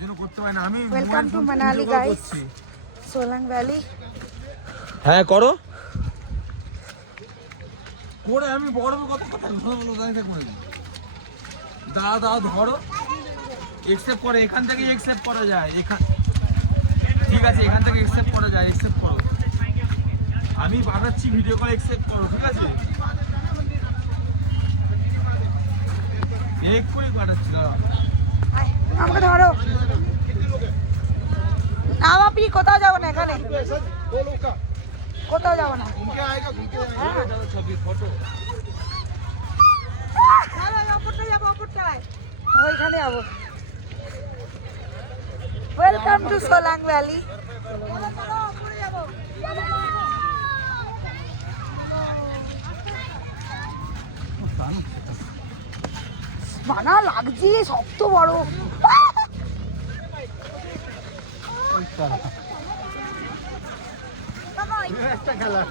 জন্য করতে পারি না আমি। Welcome to Manali guys, Solang valley. হ্যাঁ করো করে আমি বড় কত কথা বলো দাঁড়িয়ে করে দাদা ধরো একসেপ্ট করে এখান থেকে একসেপ্ট করা যায় এখান ঠিক আছে এখান থেকে একসেপ্ট করা যায় একসেপ্ট করো আমি পাঠাচ্ছি ভিডিও কল একসেপ্ট করো ঠিক আছে এক্ষুনি পাঠাচ্ছি আমাকে ধরো না বাপি কোথাও যাবো না এখানে কোথাও যাবো না ছবি ফটো ওইখানে যাবো ওয়েলকাম টু সোলাং ভ্যালি মানা লাগছে শক্ত বড় একটা খেলা